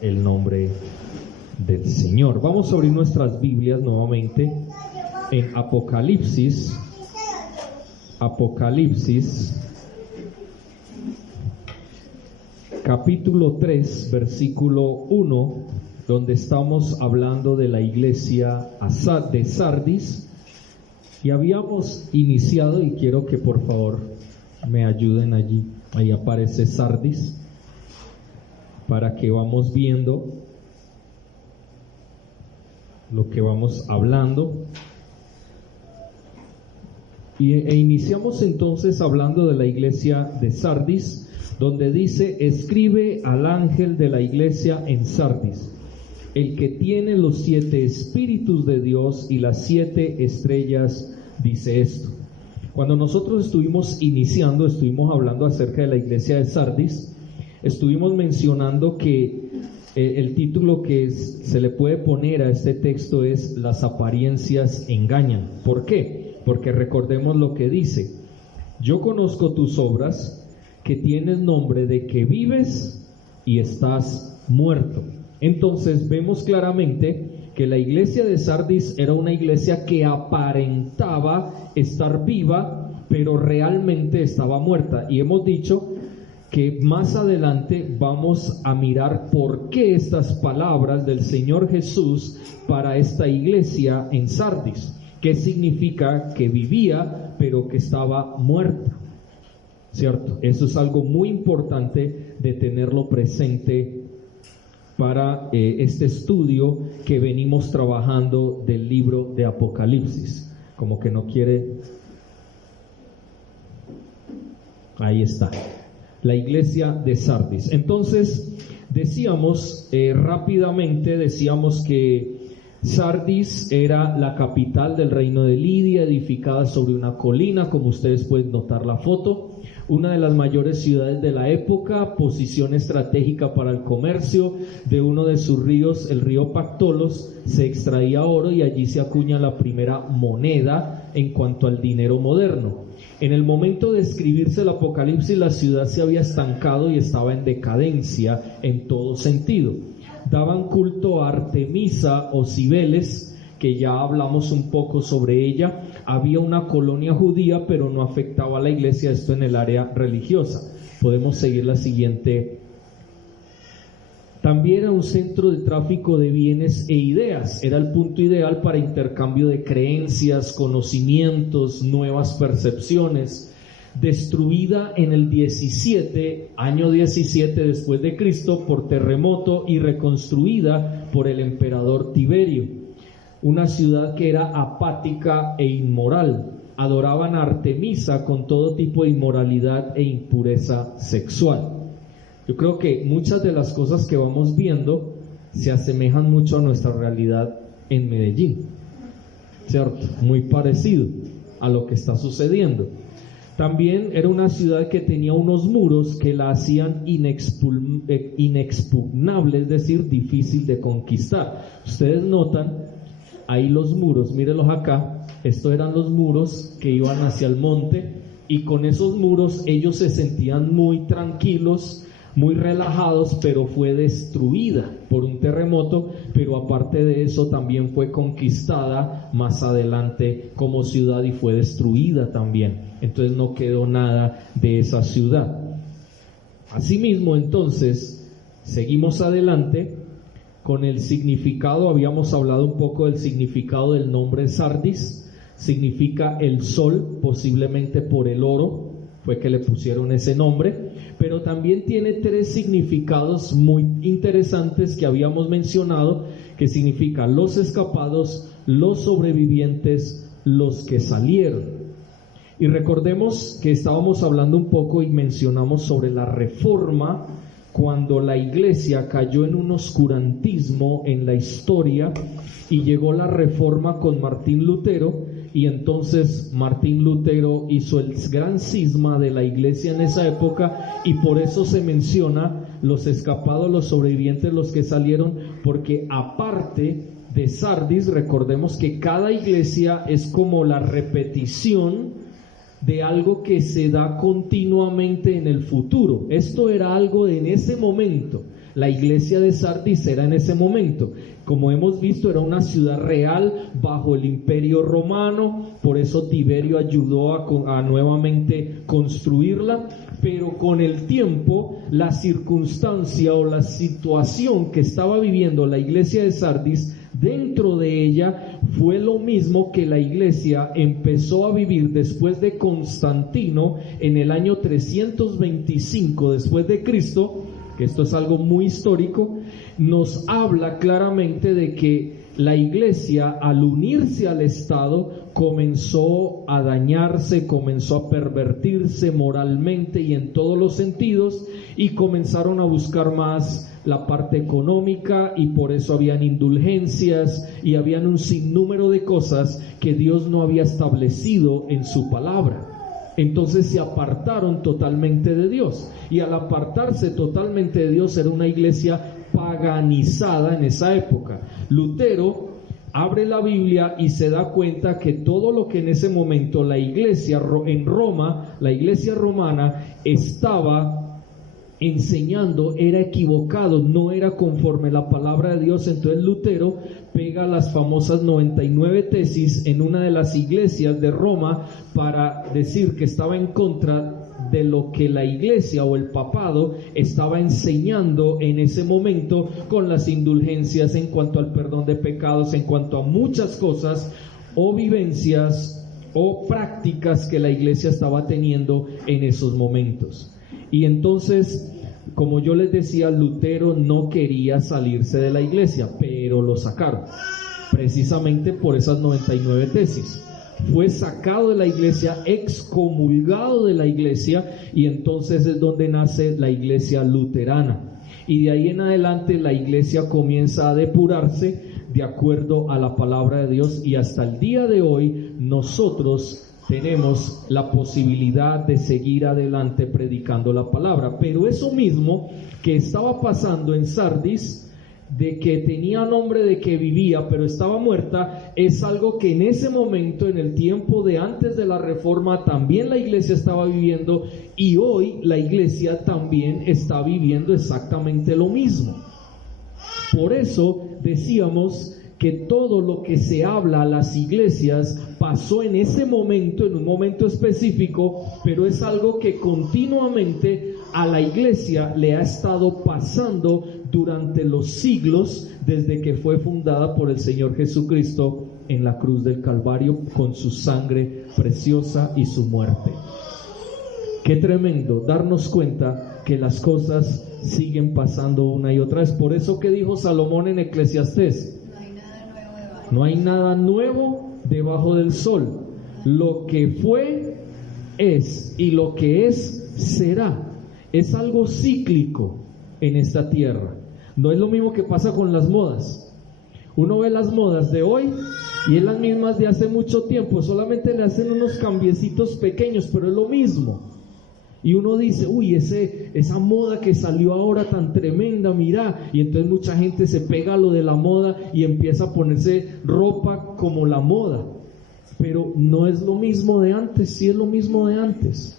El nombre del Señor. Vamos a abrir nuestras Biblias nuevamente en Apocalipsis capítulo 3, versículo 1, donde estamos hablando de la iglesia de Sardis, y habíamos iniciado, y quiero que por favor me ayuden allí, ahí aparece Sardis, para que vamos viendo lo que vamos hablando. E iniciamos entonces hablando de la iglesia de Sardis, donde dice: escribe al ángel de la iglesia en Sardis, el que tiene los 7 espíritus de Dios y las 7 estrellas, dice esto. Cuando nosotros estuvimos hablando acerca de la iglesia de Sardis, estuvimos mencionando que el título que se le puede poner a este texto es Las apariencias engañan. ¿Por qué? Porque recordemos lo que dice: yo conozco tus obras, que tienes nombre de que vives y estás muerto. Entonces vemos claramente que la iglesia de Sardis era una iglesia que aparentaba estar viva, pero realmente estaba muerta. Y hemos dicho que más adelante vamos a mirar por qué estas palabras del Señor Jesús para esta iglesia en Sardis. ¿Qué significa? Que vivía, pero que estaba muerta, ¿cierto? Eso es algo muy importante de tenerlo presente para este estudio que venimos trabajando del libro de Apocalipsis. Como que no quiere... Ahí está. La iglesia de Sardis. Entonces, decíamos rápidamente que Sardis era la capital del reino de Lidia, edificada sobre una colina, como ustedes pueden notar la foto. Una de las mayores ciudades de la época, posición estratégica para el comercio. De uno de sus ríos, el río Pactolos, se extraía oro y allí se acuña la primera moneda en cuanto al dinero moderno. En el momento de escribirse el Apocalipsis, la ciudad se había estancado y estaba en decadencia en todo sentido. Daban culto a Artemisa o Cibeles, que ya hablamos un poco sobre ella. Había una colonia judía, pero no afectaba a la iglesia, esto en el área religiosa. Podemos seguir la siguiente. También era un centro de tráfico de bienes e ideas. Era el punto ideal para intercambio de creencias, conocimientos, nuevas percepciones. Destruida en el año 17 después de Cristo por terremoto y reconstruida por el emperador Tiberio. Una ciudad que era apática e inmoral. Adoraban a Artemisa con todo tipo de inmoralidad e impureza sexual. Yo creo que muchas de las cosas que vamos viendo se asemejan mucho a nuestra realidad en Medellín, ¿cierto? Muy parecido a lo que está sucediendo. También era una ciudad que tenía unos muros que la hacían inexpugnable, es decir, difícil de conquistar. Ustedes notan ahí los muros, mírenlos acá. Estos eran los muros que iban hacia el monte, y con esos muros ellos se sentían muy tranquilos, muy relajados, pero fue destruida por un terremoto. Pero aparte de eso también fue conquistada más adelante como ciudad y fue destruida también. Entonces no quedó nada de esa ciudad. Asimismo, entonces, seguimos adelante con el significado. Habíamos hablado un poco del significado del nombre Sardis. Significa el sol, posiblemente por el oro fue que le pusieron ese nombre, pero también tiene 3 significados muy interesantes que habíamos mencionado, que significa los escapados, los sobrevivientes, los que salieron. Y recordemos que estábamos hablando un poco y mencionamos sobre la reforma, cuando la iglesia cayó en un oscurantismo en la historia y llegó la reforma con Martín Lutero. Y entonces Martín Lutero hizo el gran cisma de la iglesia en esa época, y por eso se menciona los escapados, los sobrevivientes, los que salieron, porque aparte de Sardis, recordemos que cada iglesia es como la repetición de algo que se da continuamente en el futuro. Esto era algo de en ese momento, La iglesia de Sardis era en ese momento. Como hemos visto, era una ciudad real bajo el Imperio Romano, por eso Tiberio ayudó a nuevamente construirla, pero con el tiempo la circunstancia o la situación que estaba viviendo la iglesia de Sardis dentro de ella fue lo mismo que la iglesia empezó a vivir después de Constantino en el año 325 después de Cristo, que esto es algo muy histórico. Nos habla claramente de que la iglesia, al unirse al Estado, comenzó a dañarse, comenzó a pervertirse moralmente y en todos los sentidos, y comenzaron a buscar más la parte económica, y por eso habían indulgencias y habían un sinnúmero de cosas que Dios no había establecido en su palabra. Entonces se apartaron totalmente de Dios, y al apartarse totalmente de Dios era una iglesia paganizada en esa época. Lutero abre la Biblia y se da cuenta que todo lo que en ese momento la iglesia en Roma, la iglesia romana, estaba enseñando era equivocado, no era conforme la palabra de Dios. Entonces Lutero pega las famosas 99 tesis en una de las iglesias de Roma para decir que estaba en contra de lo que la iglesia o el papado estaba enseñando en ese momento, con las indulgencias, en cuanto al perdón de pecados, en cuanto a muchas cosas o vivencias o prácticas que la iglesia estaba teniendo en esos momentos. Y entonces, como yo les decía, Lutero no quería salirse de la iglesia, pero lo sacaron, precisamente por esas 99 tesis. Fue sacado de la iglesia, excomulgado de la iglesia, y entonces es donde nace la iglesia luterana. Y de ahí en adelante la iglesia comienza a depurarse de acuerdo a la palabra de Dios, y hasta el día de hoy nosotros tenemos la posibilidad de seguir adelante predicando la palabra. Pero eso mismo que estaba pasando en Sardis, de que tenía nombre de que vivía pero estaba muerta, es algo que en ese momento, en el tiempo de antes de la Reforma, también la iglesia estaba viviendo, y hoy la iglesia también está viviendo exactamente lo mismo. Por eso decíamos que todo lo que se habla a las iglesias pasó en ese momento, en un momento específico, pero es algo que continuamente a la iglesia le ha estado pasando durante los siglos, desde que fue fundada por el Señor Jesucristo en la cruz del Calvario, con su sangre preciosa y su muerte. Qué tremendo darnos cuenta que las cosas siguen pasando una y otra vez. Por eso que dijo Salomón en Eclesiastés: no hay nada nuevo debajo del sol. Lo que fue es, y lo que es será. Es algo cíclico en esta tierra. No es lo mismo que pasa con las modas. Uno ve las modas de hoy y es las mismas de hace mucho tiempo, solamente le hacen unos cambiecitos pequeños, pero es lo mismo. Y uno dice, uy, esa moda que salió ahora tan tremenda, mira, y entonces mucha gente se pega a lo de la moda y empieza a ponerse ropa como la moda, pero no es lo mismo de antes. Sí es lo mismo de antes,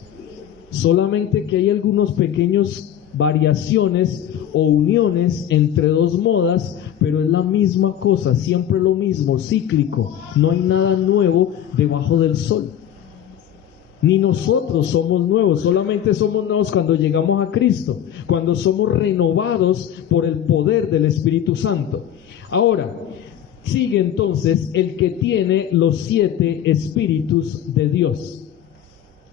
solamente que hay algunos pequeños variaciones o uniones entre dos modas, pero es la misma cosa, siempre lo mismo, cíclico. No hay nada nuevo debajo del sol. Ni nosotros somos nuevos, solamente somos nuevos cuando llegamos a Cristo, cuando somos renovados por el poder del Espíritu Santo. Ahora, sigue entonces el que tiene los 7 espíritus de Dios.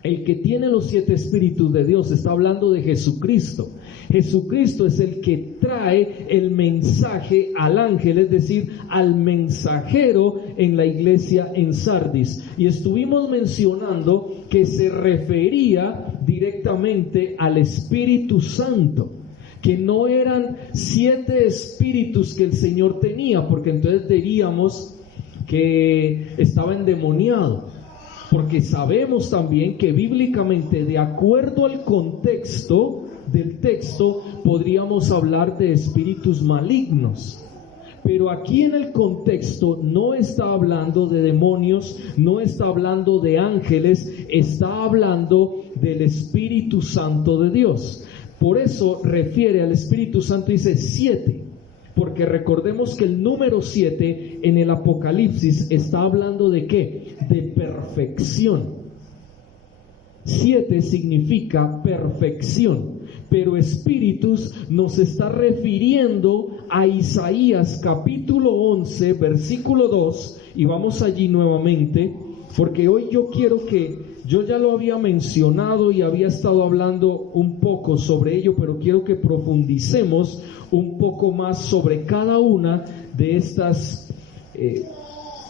El que tiene los 7 espíritus de Dios está hablando de Jesucristo. Jesucristo es el que trae el mensaje al ángel, es decir, al mensajero en la iglesia en Sardis. Y estuvimos mencionando que se refería directamente al Espíritu Santo, que no eran 7 espíritus que el Señor tenía, porque entonces diríamos que estaba endemoniado. Porque sabemos también que bíblicamente, de acuerdo al contexto del texto, podríamos hablar de espíritus malignos. Pero aquí en el contexto no está hablando de demonios, no está hablando de ángeles, está hablando del Espíritu Santo de Dios. Por eso refiere al Espíritu Santo, dice 7, porque recordemos que el número 7 en el Apocalipsis está hablando de ¿qué? De perfección. 7 significa perfección, pero espíritus nos está refiriendo a Isaías capítulo 11, versículo 2, y vamos allí nuevamente, porque hoy yo ya lo había mencionado y había estado hablando un poco sobre ello, pero quiero que profundicemos un poco más sobre cada una de estas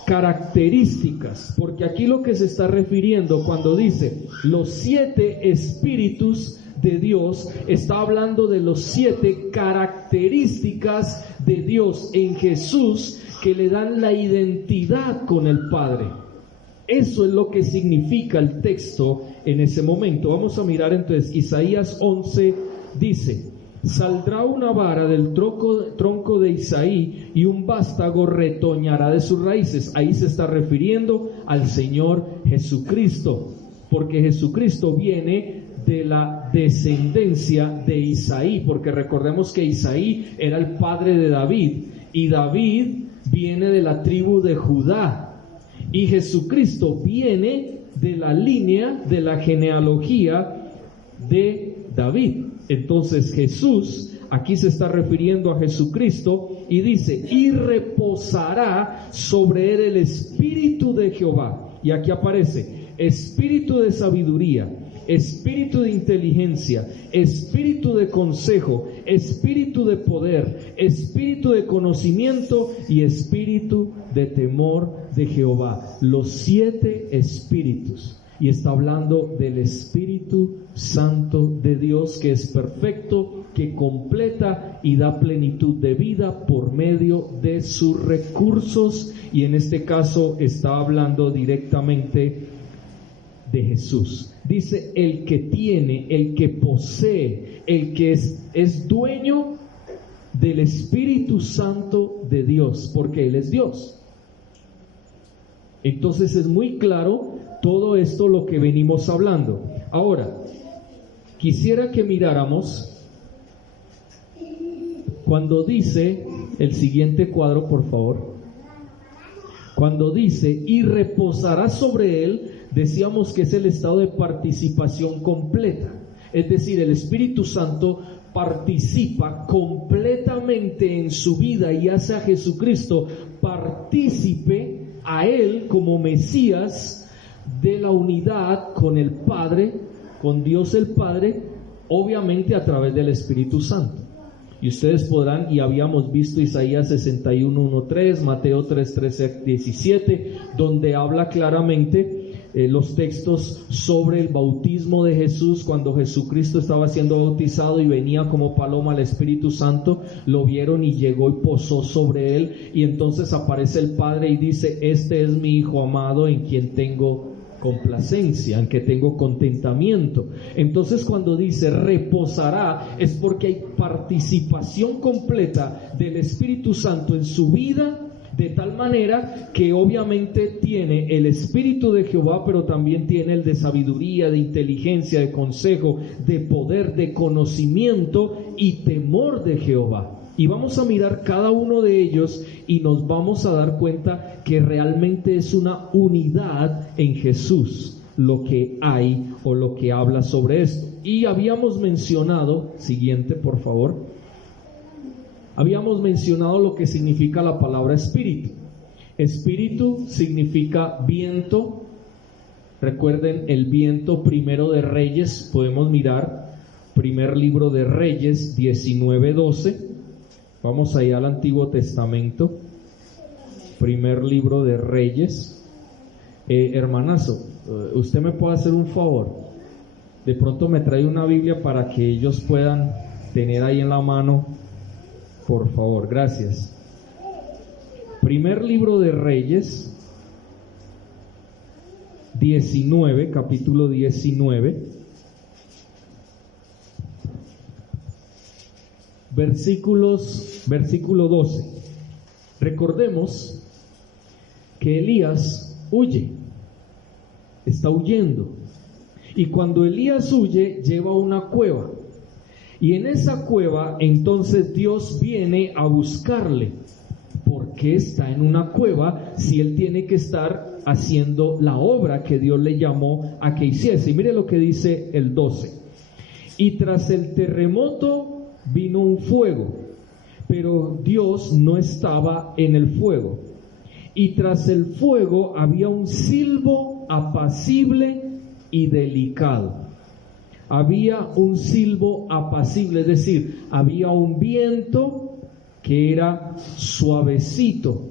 características, porque aquí lo que se está refiriendo cuando dice los 7 espíritus de Dios, está hablando de los 7 características de Dios en Jesús que le dan la identidad con el Padre. Eso es lo que significa el texto en ese momento. Vamos a mirar entonces, Isaías 11 dice: saldrá una vara del tronco de Isaí y un vástago retoñará de sus raíces. Ahí se está refiriendo al Señor Jesucristo, porque Jesucristo viene de la descendencia de Isaí, porque recordemos que Isaí era el padre de David, y David viene de la tribu de Judá, y Jesucristo viene de la línea, de la genealogía de David. Entonces Jesús, aquí se está refiriendo a Jesucristo y dice: y reposará sobre él el Espíritu de Jehová. Y aquí aparece Espíritu de sabiduría, Espíritu de inteligencia, Espíritu de consejo, Espíritu de poder, Espíritu de conocimiento y Espíritu de temor de Jehová. Los 7 espíritus. Y está hablando del Espíritu Santo de Dios, que es perfecto, que completa y da plenitud de vida por medio de sus recursos. Y en este caso está hablando directamente de Jesús. Dice: el que tiene, el que posee, el que es dueño del Espíritu Santo de Dios, porque Él es Dios. Entonces es muy claro todo esto lo que venimos hablando. Ahora, quisiera que miráramos cuando dice el siguiente cuadro, por favor. Cuando dice: y reposará sobre él, decíamos que es el estado de participación completa. Es decir, el Espíritu Santo participa completamente en su vida y hace a Jesucristo partícipe a él como Mesías de la unidad con el Padre, con Dios el Padre, obviamente a través del Espíritu Santo. Y ustedes podrán, y habíamos visto Isaías 61:1-3, Mateo 3:13-17, donde habla claramente los textos sobre el bautismo de Jesús. Cuando Jesucristo estaba siendo bautizado y venía como paloma el Espíritu Santo, lo vieron y llegó y posó sobre él, y entonces aparece el Padre y dice: este es mi Hijo amado en quien tengo complacencia, en que tengo contentamiento. Entonces cuando dice reposará, es porque hay participación completa del Espíritu Santo en su vida, de tal manera que obviamente tiene el Espíritu de Jehová, pero también tiene el de sabiduría, de inteligencia, de consejo, de poder, de conocimiento y temor de Jehová. Y vamos a mirar cada uno de ellos y nos vamos a dar cuenta que realmente es una unidad en Jesús lo que hay o lo que habla sobre esto. Y habíamos mencionado, siguiente por favor, habíamos mencionado lo que significa la palabra espíritu. Espíritu significa viento. Recuerden el viento primero de Reyes, podemos mirar primer libro de Reyes 19:12. Vamos allá al Antiguo Testamento, primer libro de Reyes. Hermanazo, usted me puede hacer un favor, de pronto me trae una Biblia para que ellos puedan tener ahí en la mano, por favor, gracias. Primer libro de Reyes 19, capítulo 19, versículo 12. Recordemos que Elías huye, está huyendo, y cuando Elías huye lleva a una cueva, Y en esa cueva entonces Dios viene a buscarle. ¿Por qué está en una cueva si él tiene que estar haciendo la obra que Dios le llamó a que hiciese? Y mire lo que dice el 12. Y tras el terremoto vino un fuego, pero Dios no estaba en el fuego. Y tras el fuego había un silbo apacible y delicado. Había un silbo apacible, es decir, había un viento que era suavecito,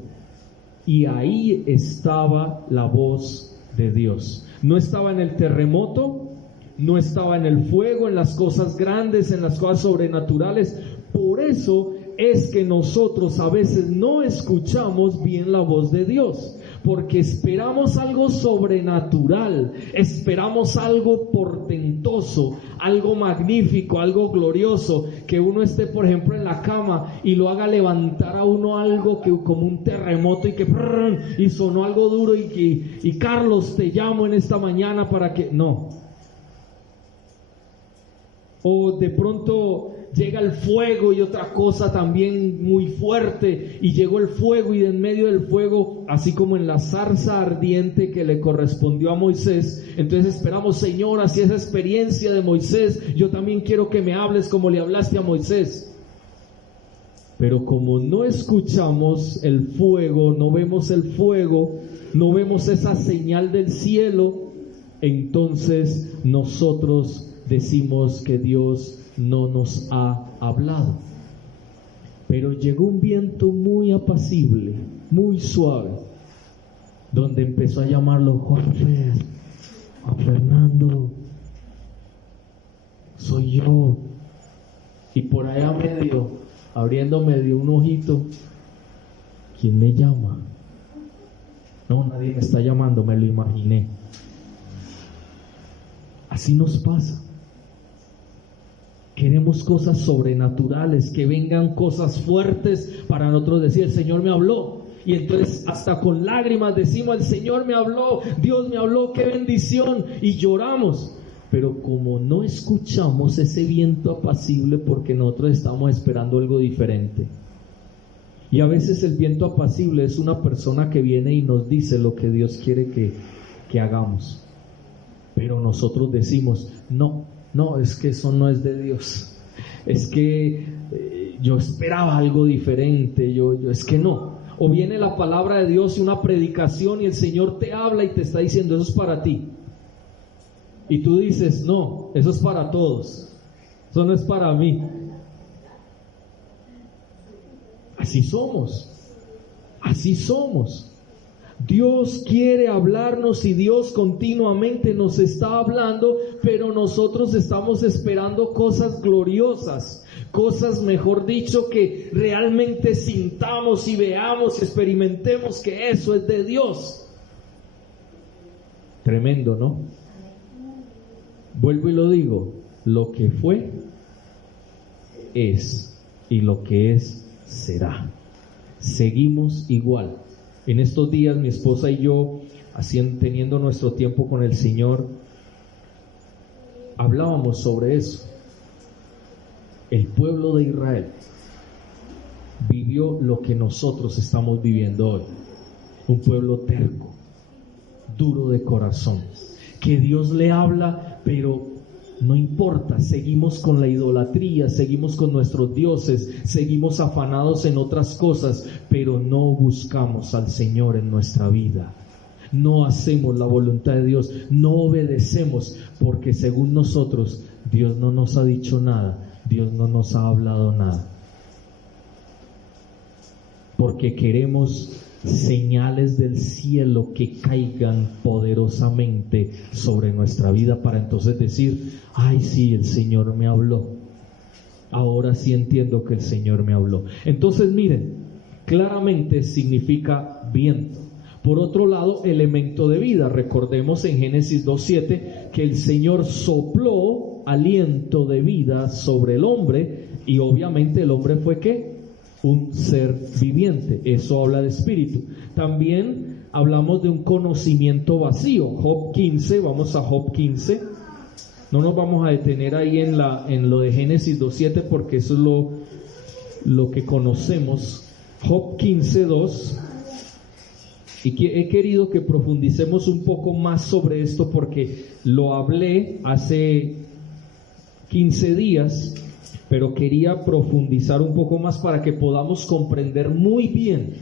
y ahí estaba la voz de Dios. No estaba en el terremoto, no estaba en el fuego, en las cosas grandes, en las cosas sobrenaturales. Por eso es que nosotros a veces no escuchamos bien la voz de Dios, porque esperamos algo sobrenatural, esperamos algo portentoso, algo magnífico, algo glorioso, que uno esté, por ejemplo, en la cama y lo haga levantar a uno algo que como un terremoto y que y sonó algo duro y Carlos, te llamo en esta mañana para que... No. O de pronto llega el fuego y otra cosa también muy fuerte, y llegó el fuego, y en medio del fuego, así como en la zarza ardiente que le correspondió a Moisés, entonces esperamos, Señor, así esa experiencia de Moisés, yo también quiero que me hables como le hablaste a Moisés. Pero como no escuchamos el fuego, no vemos el fuego, no vemos esa señal del cielo, entonces nosotros decimos que Dios no nos ha hablado. Pero llegó un viento muy apacible, muy suave, donde empezó a llamarlo: Jorge, Juan Fernando, soy yo. Y por allá abriendo medio un ojito, ¿quién me llama? No, nadie me está llamando, me lo imaginé. Así nos pasa. Queremos cosas sobrenaturales, que vengan cosas fuertes para nosotros decir: el Señor me habló. Y entonces hasta con lágrimas decimos: el Señor me habló, Dios me habló, qué bendición, y lloramos. Pero como no escuchamos ese viento apacible, porque nosotros estamos esperando algo diferente. Y a veces el viento apacible es una persona que viene y nos dice lo que Dios quiere que hagamos. Pero nosotros decimos: no, es que eso no es de Dios. Es que yo esperaba algo diferente, es que no. O viene la palabra de Dios y una predicación y el Señor te habla y te está diciendo: eso es para ti. Y tú dices: no, eso es para todos, eso no es para mí. Así somos. Dios quiere hablarnos y Dios continuamente nos está hablando, pero nosotros estamos esperando cosas gloriosas, cosas, mejor dicho, que realmente sintamos y veamos, experimentemos que eso es de Dios. Tremendo, ¿no? Vuelvo y lo digo: lo que fue, es, y lo que es, será. Seguimos igual. En estos días mi esposa y yo, teniendo nuestro tiempo con el Señor, hablábamos sobre eso. El pueblo de Israel vivió lo que nosotros estamos viviendo hoy. Un pueblo terco, duro de corazón, que Dios le habla, pero no importa, seguimos con la idolatría, seguimos con nuestros dioses, seguimos afanados en otras cosas, pero no buscamos al Señor en nuestra vida. No hacemos la voluntad de Dios, no obedecemos, porque según nosotros, Dios no nos ha dicho nada, Dios no nos ha hablado nada. Porque queremos señales del cielo que caigan poderosamente sobre nuestra vida para entonces decir: ay, sí, el Señor me habló. Ahora sí entiendo que el Señor me habló. Entonces miren, claramente significa viento. Por otro lado, elemento de vida. Recordemos en Génesis 2:7 que el Señor sopló aliento de vida sobre el hombre, y obviamente el hombre fue ¿qué? Un ser viviente. Eso habla de espíritu. También hablamos de un conocimiento vacío. Job 15, vamos a Job 15. No nos vamos a detener ahí en lo de Génesis 2:7 porque eso es lo que conocemos. Job 15:2. Y he querido que profundicemos un poco más sobre esto porque lo hablé hace 15 días, pero quería profundizar un poco más para que podamos comprender muy bien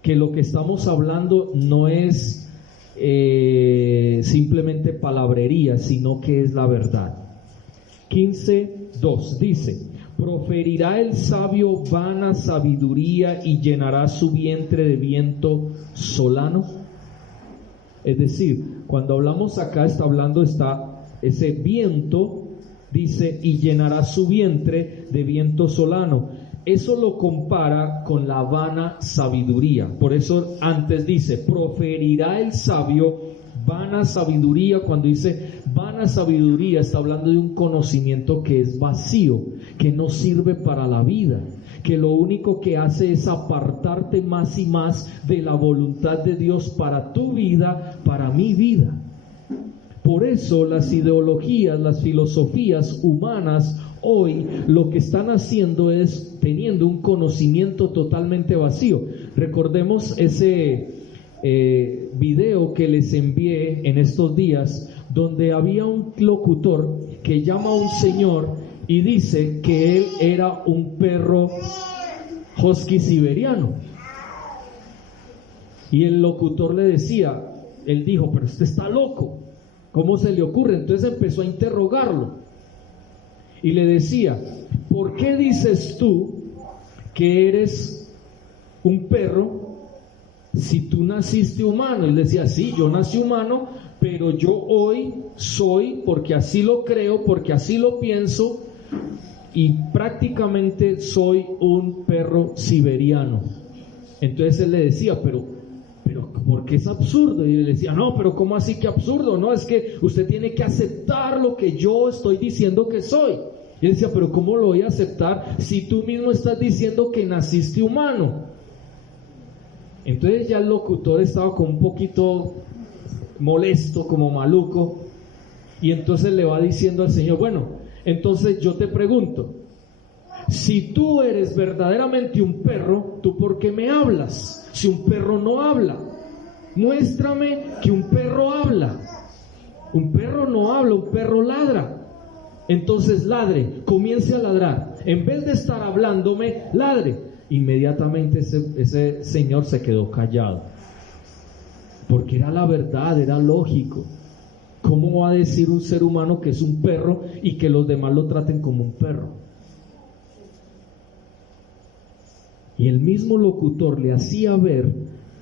que lo que estamos hablando no es simplemente palabrería, sino que es la verdad. 15:2 dice: proferirá el sabio vana sabiduría y llenará su vientre de viento solano. Es decir, cuando hablamos acá está ese viento, dice, y llenará su vientre de viento solano. Eso lo compara con la vana sabiduría. Por eso antes dice, proferirá el sabio vana sabiduría. Cuando dice vana sabiduría, está hablando de un conocimiento que es vacío, que no sirve para la vida, que lo único que hace es apartarte más y más de la voluntad de Dios para tu vida, para mi vida. Por eso las ideologías, las filosofías humanas hoy lo que están haciendo es teniendo un conocimiento totalmente vacío. Recordemos ese video que les envié en estos días, donde había un locutor que llama a un señor y dice que él era un perro husky siberiano. Y el locutor le decía, él dijo, pero usted está loco, ¿cómo se le ocurre? Entonces empezó a interrogarlo y le decía, ¿por qué dices tú que eres un perro si tú naciste humano? Y le decía, sí, yo nací humano, pero yo hoy soy, porque así lo creo, porque así lo pienso, y prácticamente soy un perro siberiano. Entonces él le decía, pero porque es absurdo. Y él le decía, no, pero ¿cómo así que absurdo? No, es que usted tiene que aceptar lo que yo estoy diciendo que soy. Y él decía, pero ¿cómo lo voy a aceptar si tú mismo estás diciendo que naciste humano? Entonces ya el locutor estaba como un poquito molesto, como maluco, y entonces le va diciendo al Señor, bueno, entonces yo te pregunto, si tú eres verdaderamente un perro, ¿tú por qué me hablas? Si un perro no habla, muéstrame que un perro habla. Un perro no habla, un perro ladra. Entonces ladre, comience a ladrar. En vez de estar hablándome, ladre. Inmediatamente ese señor se quedó callado, porque era la verdad, era lógico. ¿Cómo va a decir un ser humano que es un perro y que los demás lo traten como un perro? Y el mismo locutor le hacía ver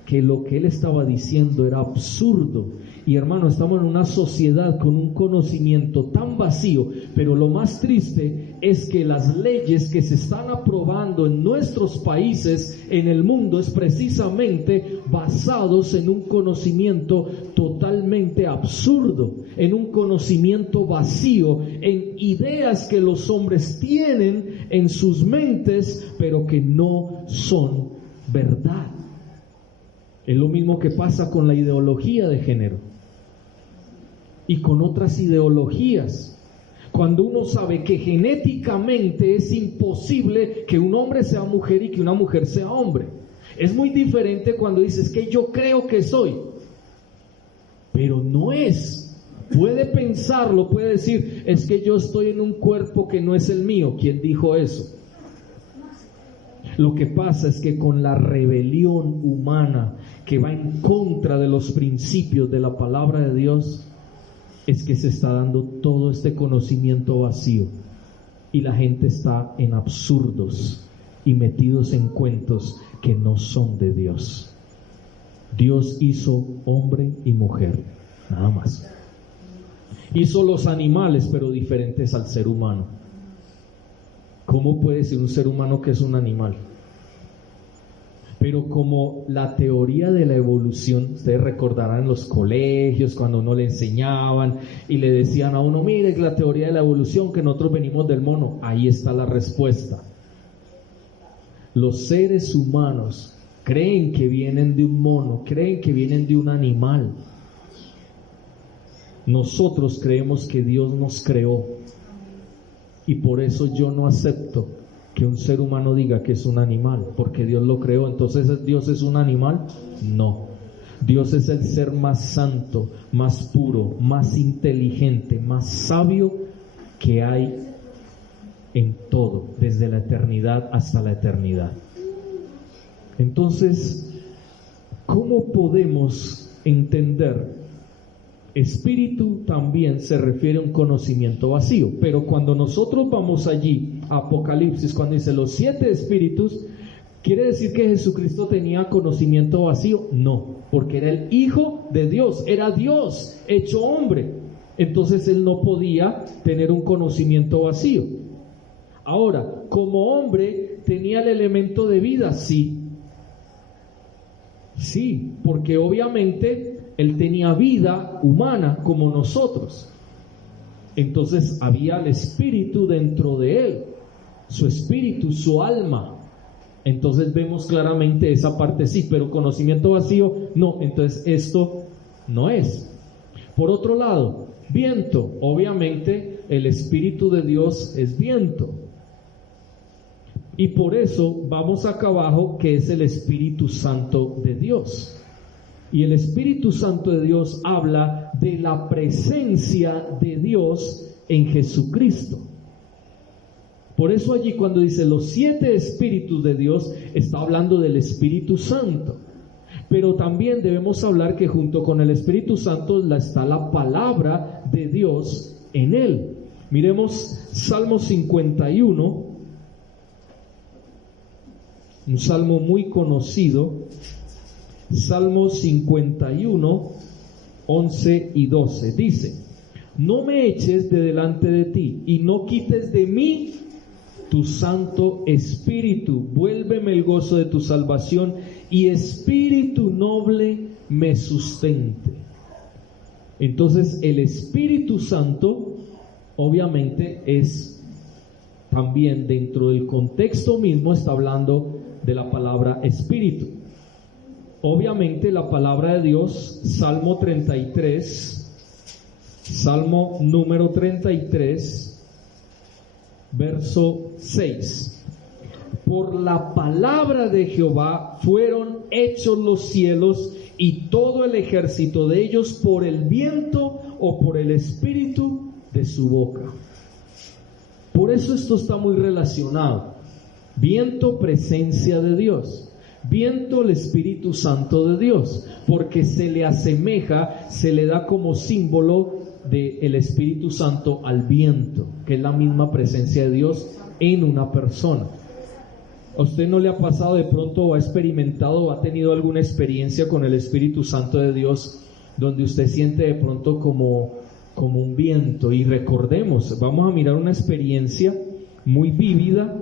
que lo que él estaba diciendo era absurdo. Y hermano, estamos en una sociedad con un conocimiento tan vacío, pero lo más triste es que las leyes que se están aprobando en nuestros países, en el mundo, es precisamente basados en un conocimiento totalmente absurdo, en un conocimiento vacío, en ideas que los hombres tienen en sus mentes, pero que no son verdad. Es lo mismo que pasa con la ideología de género y con otras ideologías. Cuando uno sabe que genéticamente es imposible que un hombre sea mujer y que una mujer sea hombre. Es muy diferente cuando dices que yo creo que soy, pero no es. Puede pensarlo, puede decir, es que yo estoy en un cuerpo que no es el mío. ¿Quién dijo eso? Lo que pasa es que con la rebelión humana que va en contra de los principios de la palabra de Dios, es que se está dando todo este conocimiento vacío y la gente está en absurdos y metidos en cuentos que no son de Dios. Dios hizo hombre y mujer, nada más. Hizo los animales, pero diferentes al ser humano. ¿Cómo puede ser un ser humano que es un animal? Pero como la teoría de la evolución, ustedes recordarán en los colegios cuando uno le enseñaban y le decían a uno, mire, la teoría de la evolución, que nosotros venimos del mono. Ahí está la respuesta. Los seres humanos creen que vienen de un mono, creen que vienen de un animal. nosotros creemos que Dios nos creó, y por eso yo no acepto que un ser humano diga que es un animal, porque Dios lo creó. Entonces, ¿Dios es un animal? No. Dios es el ser más santo, más puro, más inteligente, más sabio que hay en todo, desde la eternidad hasta la eternidad. Entonces, ¿cómo podemos entender? Espíritu también se refiere a un conocimiento vacío, pero cuando nosotros vamos allí a Apocalipsis, cuando dice los 7 espíritus, ¿quiere decir que Jesucristo tenía conocimiento vacío? No, porque era el Hijo de Dios, era Dios hecho hombre. Entonces Él no podía tener un conocimiento vacío. Ahora, como hombre, ¿tenía el elemento de vida? Sí. Sí, porque obviamente Él tenía vida humana como nosotros. Entonces había el espíritu dentro de Él, su espíritu, su alma. Entonces vemos claramente esa parte, sí, pero conocimiento vacío, no. Entonces esto no es. Por otro lado, viento. Obviamente el Espíritu de Dios es viento. Y por eso vamos acá abajo, que es el Espíritu Santo de Dios. Y el Espíritu Santo de Dios habla de la presencia de Dios en Jesucristo. Por eso allí cuando dice los 7 espíritus de Dios, está hablando del Espíritu Santo. Pero también debemos hablar que junto con el Espíritu Santo está la palabra de Dios en él. Miremos Salmo 51, un salmo muy conocido. Salmo 51, 11 y 12. Dice: no me eches de delante de ti y no quites de mí tu Santo Espíritu. Vuélveme el gozo de tu salvación y espíritu noble me sustente. Entonces el Espíritu Santo obviamente es también, dentro del contexto mismo, está hablando de la palabra espíritu. Obviamente la palabra de Dios, Salmo 33, Salmo número 33, verso 6. Por la palabra de Jehová fueron hechos los cielos y todo el ejército de ellos, por el viento o por el espíritu de su boca. Por eso esto está muy relacionado. Viento, presencia de Dios. Viento, el Espíritu Santo de Dios, porque se le asemeja, se le da como símbolo del Espíritu Santo al viento, que es la misma presencia de Dios en una persona. ¿A usted no le ha pasado de pronto, o ha experimentado, o ha tenido alguna experiencia con el Espíritu Santo de Dios, donde usted siente de pronto como un viento? Y recordemos, vamos a mirar una experiencia muy vívida,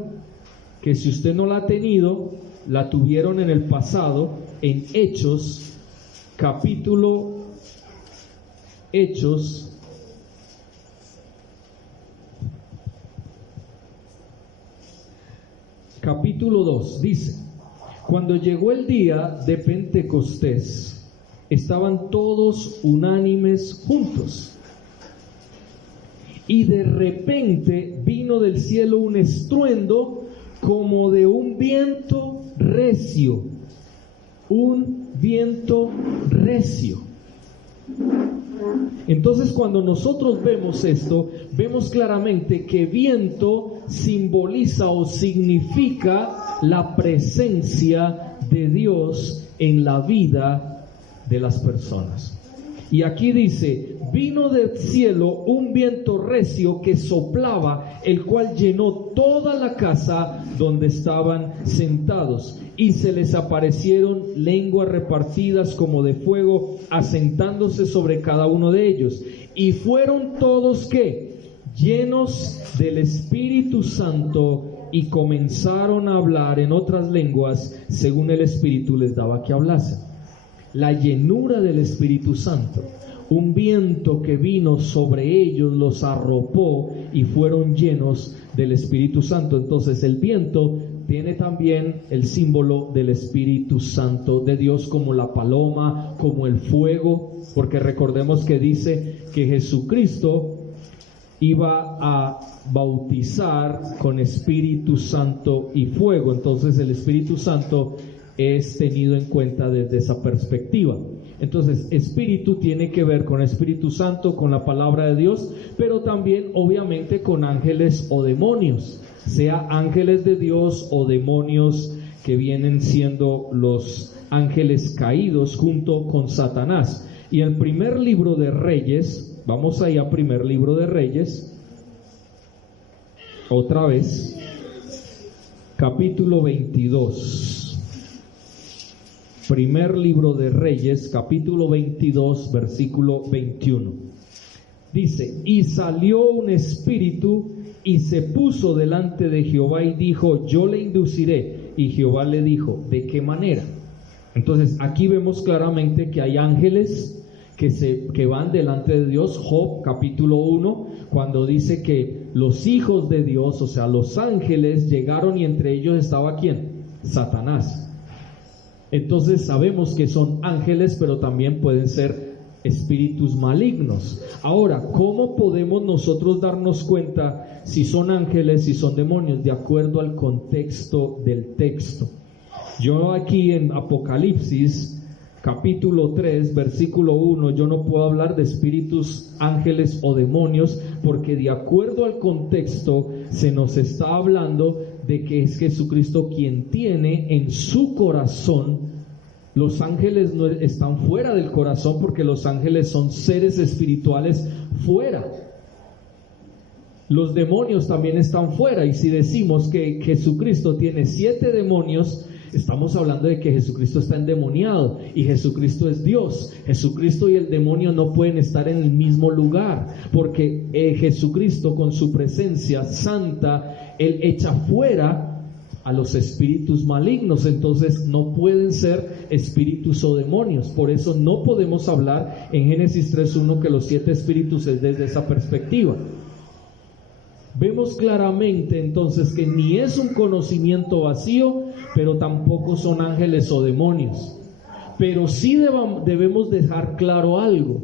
que si usted no la ha tenido, la tuvieron en el pasado, en Hechos, capítulo 2, dice: cuando llegó el día de Pentecostés, estaban todos unánimes juntos, y de repente vino del cielo un estruendo como de un viento recio, un viento recio. Entonces, cuando nosotros vemos esto, vemos claramente que viento simboliza o significa la presencia de Dios en la vida de las personas. Y aquí dice: vino del cielo un viento recio que soplaba, el cual llenó toda la casa donde estaban sentados, y se les aparecieron lenguas repartidas como de fuego, asentándose sobre cada uno de ellos. Y fueron todos, ¿qué? Llenos del Espíritu Santo, y comenzaron a hablar en otras lenguas según el Espíritu les daba que hablasen. La llenura del Espíritu Santo, un viento que vino sobre ellos, los arropó y fueron llenos del Espíritu Santo. Entonces el viento tiene también el símbolo del Espíritu Santo de Dios, como la paloma, como el fuego, porque recordemos que dice que Jesucristo iba a bautizar con Espíritu Santo y fuego. Entonces el Espíritu Santo es tenido en cuenta desde esa perspectiva. Entonces, espíritu tiene que ver con Espíritu Santo, con la palabra de Dios, pero también obviamente con ángeles o demonios, sea ángeles de Dios o demonios que vienen siendo los ángeles caídos junto con Satanás. Y el primer libro de Reyes, vamos allá, primer libro de Reyes, otra vez, capítulo 22. Primer libro de Reyes, capítulo 22, versículo 21. Dice: y salió un espíritu y se puso delante de Jehová y dijo: yo le induciré. Y Jehová le dijo: ¿de qué manera? Entonces aquí vemos claramente que hay ángeles que van delante de Dios. Job capítulo 1, cuando dice que los hijos de Dios, o sea, los ángeles, llegaron y entre ellos estaba ¿quién? Satanás. Entonces sabemos que son ángeles, pero también pueden ser espíritus malignos. Ahora, ¿cómo podemos nosotros darnos cuenta si son ángeles, si son demonios? De acuerdo al contexto del texto. Yo aquí en Apocalipsis, capítulo 3, versículo 1, yo no puedo hablar de espíritus, ángeles o demonios, porque de acuerdo al contexto se nos está hablando de que es Jesucristo quien tiene en su corazón. Los ángeles no están fuera del corazón, porque los ángeles son seres espirituales fuera. Los demonios también están fuera, y si decimos que Jesucristo tiene 7 demonios, estamos hablando de que Jesucristo está endemoniado, y Jesucristo es Dios. Jesucristo y el demonio no pueden estar en el mismo lugar, porque Jesucristo, con su presencia santa, Él echa fuera a los espíritus malignos. Entonces no pueden ser espíritus o demonios. Por eso no podemos hablar en Génesis 3:1 que los 7 espíritus es desde esa perspectiva. Vemos claramente entonces que ni es un conocimiento vacío, pero tampoco son ángeles o demonios. Pero sí debemos dejar claro algo,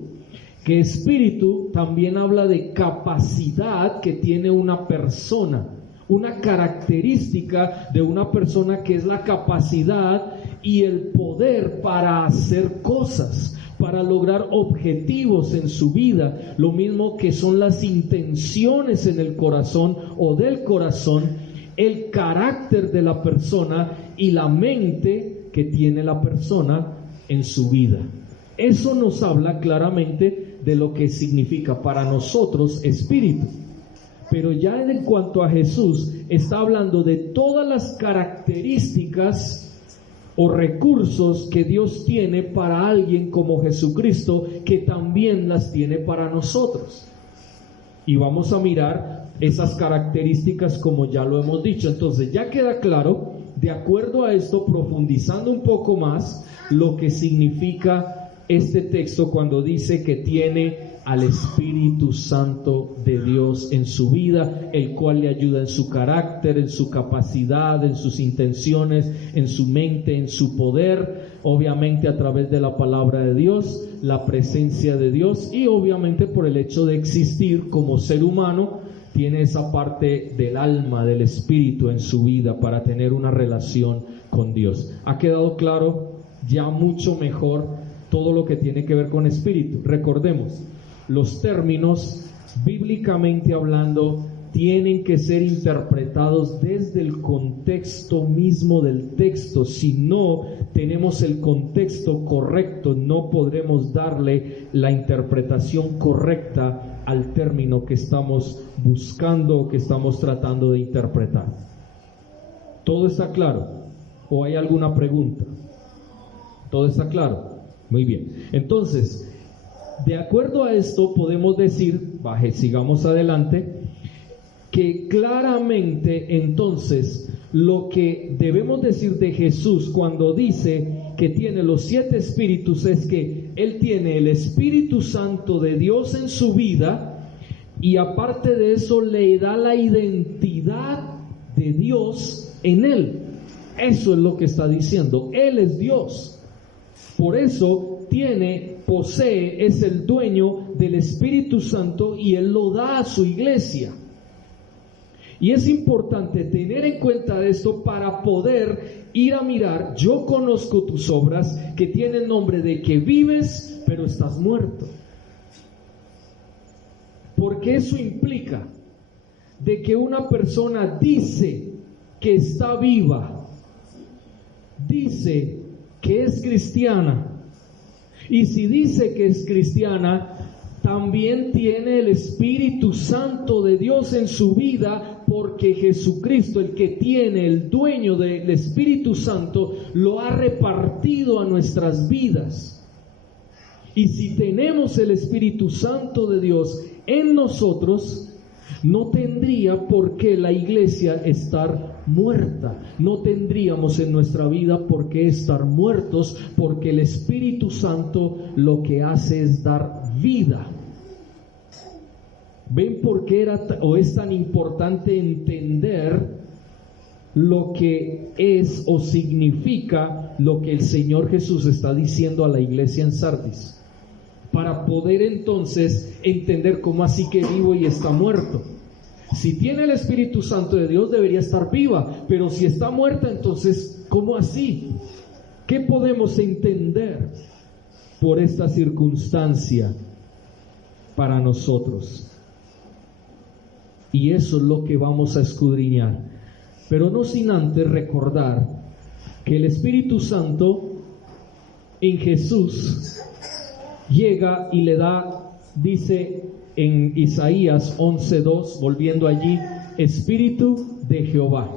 que espíritu también habla de capacidad que tiene una persona, una característica de una persona, que es la capacidad y el poder para hacer cosas, para lograr objetivos en su vida, lo mismo que son las intenciones en el corazón o del corazón, el carácter de la persona y la mente que tiene la persona en su vida. Eso nos habla claramente de lo que significa para nosotros espíritu. Pero ya en cuanto a Jesús, está hablando de todas las características o recursos que Dios tiene para alguien como Jesucristo, que también las tiene para nosotros. Y vamos a mirar esas características como ya lo hemos dicho. Entonces ya queda claro, de acuerdo a esto, profundizando un poco más, lo que significa este texto cuando dice que tiene al Espíritu Santo de Dios en su vida, el cual le ayuda en su carácter, en su capacidad, en sus intenciones, en su mente, en su poder, obviamente a través de la palabra de Dios, la presencia de Dios, y obviamente por el hecho de existir como ser humano, tiene esa parte del alma, del espíritu en su vida para tener una relación con Dios. ¿Ha quedado claro ya mucho mejor todo lo que tiene que ver con espíritu? Recordemos, los términos, bíblicamente hablando, tienen que ser interpretados desde el contexto mismo del texto. Si no tenemos el contexto correcto, no podremos darle la interpretación correcta al término que estamos buscando o que estamos tratando de interpretar. ¿Todo está claro? ¿O hay alguna pregunta? ¿Todo está claro? Muy bien. Entonces, de acuerdo a esto podemos decir, sigamos adelante, que claramente entonces lo que debemos decir de Jesús cuando dice que tiene los 7 espíritus es que Él tiene el Espíritu Santo de Dios en su vida, y aparte de eso le da la identidad de Dios en Él. Eso es lo que está diciendo. Él es Dios. Por eso posee, es el dueño del Espíritu Santo y Él lo da a su iglesia. Y es importante tener en cuenta esto para poder ir a mirar. Yo conozco tus obras, que tienen nombre de que vives, pero estás muerto. Porque eso implica de que una persona dice que está viva, dice que es cristiana, y si dice que es cristiana, también tiene el Espíritu Santo de Dios en su vida, porque Jesucristo, el que tiene, el dueño del Espíritu Santo, lo ha repartido a nuestras vidas. Y si tenemos el Espíritu Santo de Dios en nosotros, no tendría por qué la iglesia estar muerta. No tendríamos en nuestra vida por qué estar muertos, porque el Espíritu Santo lo que hace es dar vida. ¿Ven por qué es tan importante entender lo que es o significa lo que el Señor Jesús está diciendo a la iglesia en Sardis? Para poder entonces entender cómo así que vivo y está muerto. Si tiene el Espíritu Santo de Dios, debería estar viva, pero si está muerta, entonces ¿cómo así? ¿Qué podemos entender por esta circunstancia para nosotros? Y eso es lo que vamos a escudriñar, pero no sin antes recordar que el Espíritu Santo en Jesús llega y le da, dice en Isaías 11:2, volviendo allí, Espíritu de Jehová.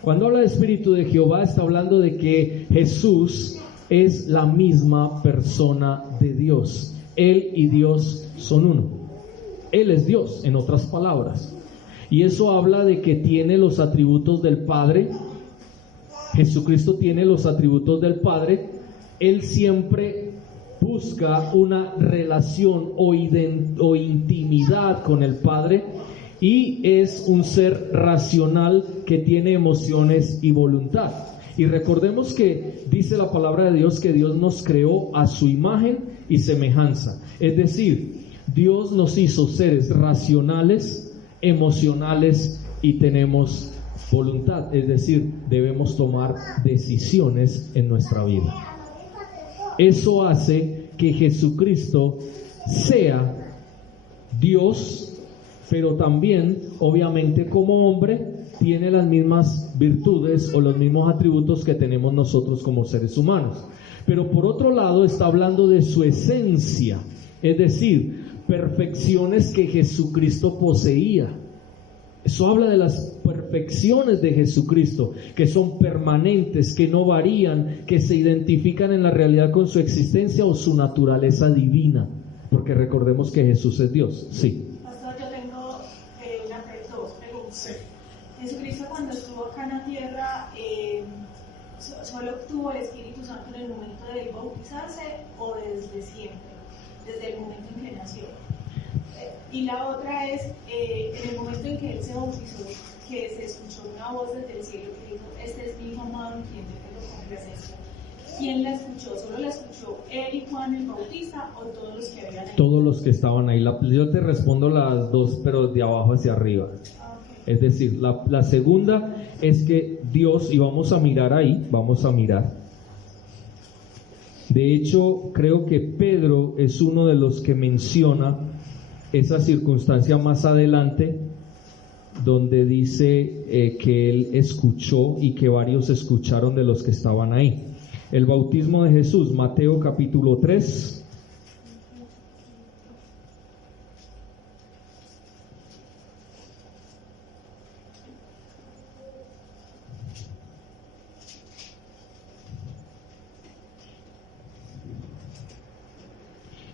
Cuando habla de Espíritu de Jehová, está hablando de que Jesús es la misma persona de Dios. Él y Dios son uno. Él es Dios, en otras palabras. Y eso habla de que tiene los atributos del Padre. Jesucristo tiene los atributos del Padre. Él siempre busca una relación o intimidad con el Padre, y es un ser racional que tiene emociones y voluntad. Y recordemos que dice la palabra de Dios que Dios nos creó a su imagen y semejanza. Es decir, Dios nos hizo seres racionales, emocionales y tenemos voluntad. Es decir, debemos tomar decisiones en nuestra vida. Eso hace que Jesucristo sea Dios, pero también, obviamente, como hombre, tiene las mismas virtudes o los mismos atributos que tenemos nosotros como seres humanos. Pero por otro lado, está hablando de su esencia, es decir, perfecciones que Jesucristo poseía. Eso habla de las perfecciones de Jesucristo, que son permanentes, que no varían, que se identifican en la realidad con su existencia o su naturaleza divina, porque recordemos que Jesús es Dios. Sí. Pastor, yo tengo dos preguntas. Jesucristo, cuando estuvo acá en la tierra, ¿solo obtuvo el Espíritu Santo en el momento de bautizarse o desde siempre, desde el momento en que nació? Y la otra es, en el momento en que él se bautizó, que se escuchó una voz desde el cielo que dijo: este es mi hijo amado, en quien yo tengo complacencia. ¿Quién la escuchó? ¿Solo la escuchó él y Juan el Bautista o todos los que habían ahí? Todos los que estaban ahí. Yo te respondo las dos, pero de abajo hacia arriba. Okay. Es decir, la segunda es que Dios, y vamos a mirar ahí, de hecho, creo que Pedro es uno de los que menciona esa circunstancia más adelante, donde dice que él escuchó y que varios escucharon de los que estaban ahí. El bautismo de Jesús, Mateo capítulo 3.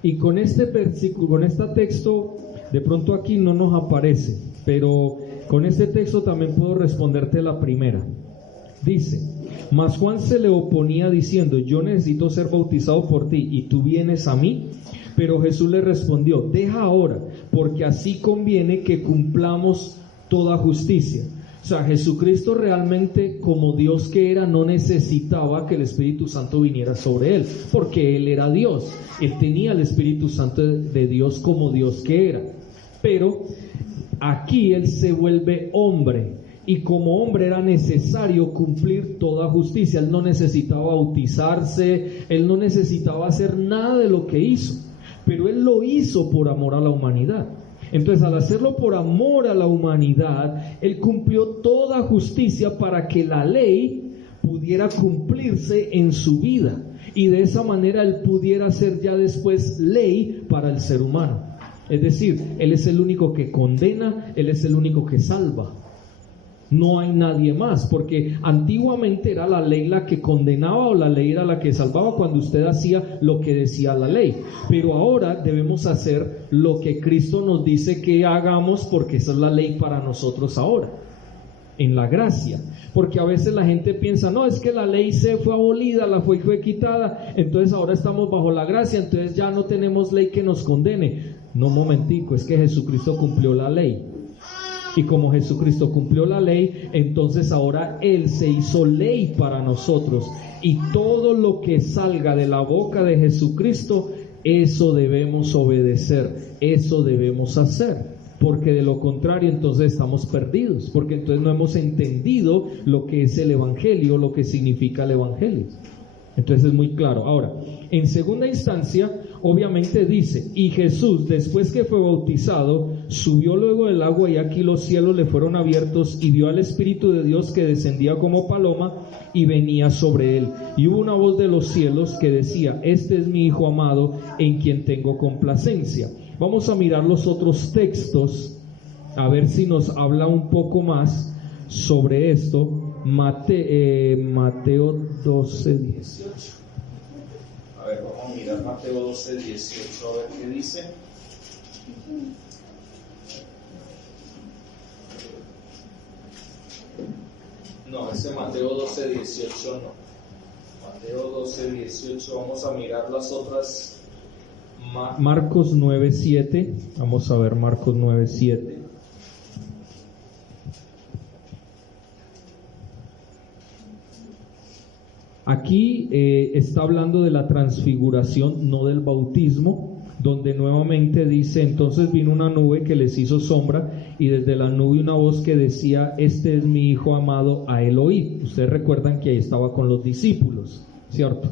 Y con este versículo, con este texto, de pronto aquí no nos aparece, pero con este texto también puedo responderte la primera. Dice: mas Juan se le oponía diciendo: yo necesito ser bautizado por ti, y tú vienes a mí. Pero Jesús le respondió: deja ahora, porque así conviene que cumplamos toda justicia. O sea, Jesucristo realmente, como Dios que era, no necesitaba que el Espíritu Santo viniera sobre Él, porque Él era Dios. Él tenía el Espíritu Santo de Dios como Dios que era. Pero aquí Él se vuelve hombre, y como hombre era necesario cumplir toda justicia. Él no necesitaba bautizarse, Él no necesitaba hacer nada de lo que hizo, pero Él lo hizo por amor a la humanidad. Entonces, al hacerlo por amor a la humanidad, Él cumplió toda justicia para que la ley pudiera cumplirse en su vida, y de esa manera Él pudiera ser ya después ley para el ser humano. Es decir, Él es el único que condena, Él es el único que salva. No hay nadie más, porque antiguamente era la ley la que condenaba o la ley era la que salvaba cuando usted hacía lo que decía la ley. Pero ahora debemos hacer lo que Cristo nos dice que hagamos, porque esa es la ley para nosotros ahora, en la gracia. Porque a veces la gente piensa, no, es que la ley se fue abolida, fue quitada, entonces ahora estamos bajo la gracia, entonces ya no tenemos ley que nos condene. No, momentico, es que Jesucristo cumplió la ley. Y como Jesucristo cumplió la ley, entonces ahora Él se hizo ley para nosotros. Y todo lo que salga de la boca de Jesucristo, eso debemos obedecer, eso debemos hacer. Porque de lo contrario entonces estamos perdidos, porque entonces no hemos entendido lo que es el Evangelio, lo que significa el Evangelio. Entonces es muy claro. Ahora, en segunda instancia, obviamente dice, y Jesús, después que fue bautizado, subió luego del agua, y aquí los cielos le fueron abiertos, y vio al Espíritu de Dios que descendía como paloma y venía sobre él. Y hubo una voz de los cielos que decía, este es mi Hijo amado, en quien tengo complacencia. Vamos a mirar los otros textos, a ver si nos habla un poco más sobre esto. Mateo 12, 18. A ver, vamos a mirar Mateo 12, 18, a ver qué dice. No, ese Mateo 12, 18 no. Mateo 12, 18, vamos a mirar las otras. Marcos 9, 7. Vamos a ver Marcos 9, 7. Aquí está hablando de la transfiguración, no del bautismo, donde nuevamente dice, entonces vino una nube que les hizo sombra, y desde la nube una voz que decía, este es mi Hijo amado, a él oíd. Ustedes recuerdan que ahí estaba con los discípulos, ¿cierto?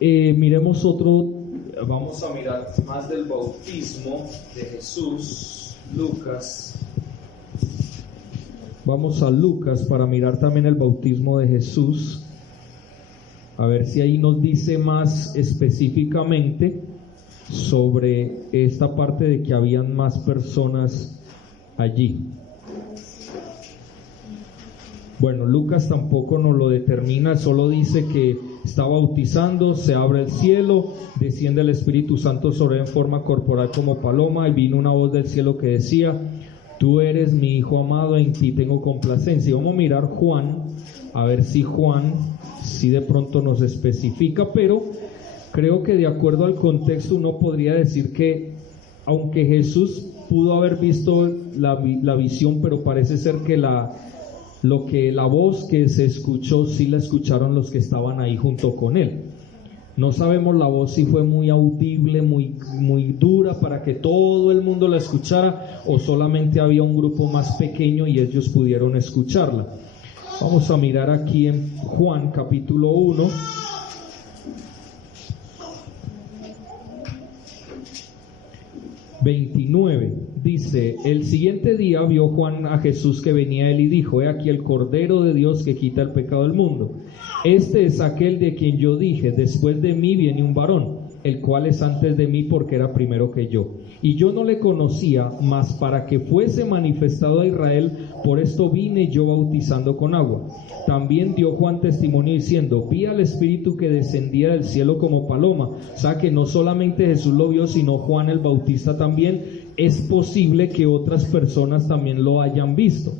Miremos otro, vamos a mirar más del bautismo de Jesús, Lucas. Vamos a Lucas para mirar también el bautismo de Jesús. A ver si ahí nos dice más específicamente sobre esta parte de que habían más personas allí. Bueno, Lucas tampoco nos lo determina, solo dice que está bautizando, se abre el cielo, desciende el Espíritu Santo sobre él en forma corporal como paloma, y vino una voz del cielo que decía, tú eres mi Hijo amado, en ti tengo complacencia. Vamos a mirar Juan, a ver si Juan, si de pronto nos especifica, pero creo que de acuerdo al contexto uno podría decir que, aunque Jesús pudo haber visto la visión, pero parece ser que la voz que se escuchó, sí la escucharon los que estaban ahí junto con él. No sabemos la voz si fue muy audible, muy dura para que todo el mundo la escuchara, o solamente había un grupo más pequeño y ellos pudieron escucharla. Vamos a mirar aquí en Juan capítulo 1. Dice, el siguiente día vio Juan a Jesús que venía a él y dijo, he aquí el Cordero de Dios que quita el pecado del mundo. Este es aquel de quien yo dije, después de mí viene un varón, el cual es antes de mí porque era primero que yo. Y yo no le conocía, mas para que fuese manifestado a Israel, por esto vine yo bautizando con agua. También dio Juan testimonio diciendo, vi al Espíritu que descendía del cielo como paloma. O sea que no solamente Jesús lo vio, sino Juan el Bautista también. Es posible que otras personas también lo hayan visto.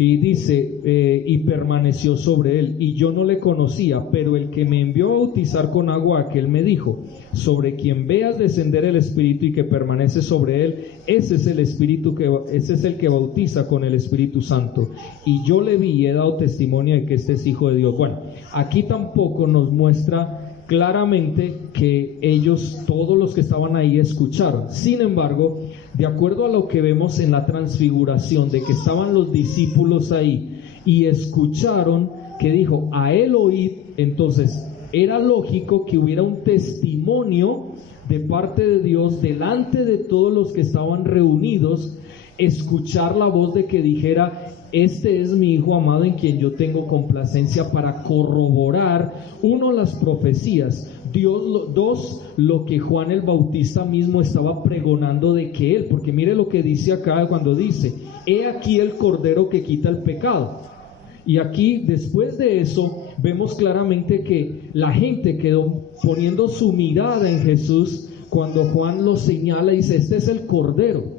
Y dice, y permaneció sobre él, y yo no le conocía, pero el que me envió a bautizar con agua, aquel me dijo, sobre quien veas descender el Espíritu y que permanece sobre él, ese es el que bautiza con el Espíritu Santo. Y yo le vi y he dado testimonio de que este es Hijo de Dios. Bueno, aquí tampoco nos muestra claramente que ellos, todos los que estaban ahí, escucharon. Sin embargo, de acuerdo a lo que vemos en la transfiguración, de que estaban los discípulos ahí y escucharon que dijo, a él oíd, entonces era lógico que hubiera un testimonio de parte de Dios delante de todos los que estaban reunidos, escuchar la voz de que dijera, este es mi Hijo amado en quien yo tengo complacencia, para corroborar, uno, las profecías, dos, lo que Juan el Bautista mismo estaba pregonando de que él, porque mire lo que dice acá cuando dice, he aquí el Cordero que quita el pecado. Y aquí, después de eso, vemos claramente que la gente quedó poniendo su mirada en Jesús cuando Juan lo señala y dice, este es el Cordero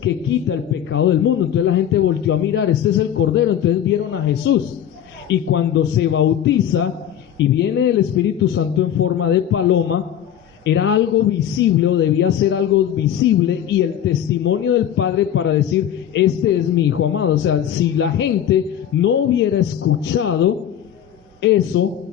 que quita el pecado del mundo. Entonces la gente volteó a mirar, este es el Cordero, entonces vieron a Jesús. Y cuando se bautiza y viene el Espíritu Santo en forma de paloma, era algo visible, o debía ser algo visible, y el testimonio del Padre para decir, este es mi Hijo amado. O sea, si la gente no hubiera escuchado eso,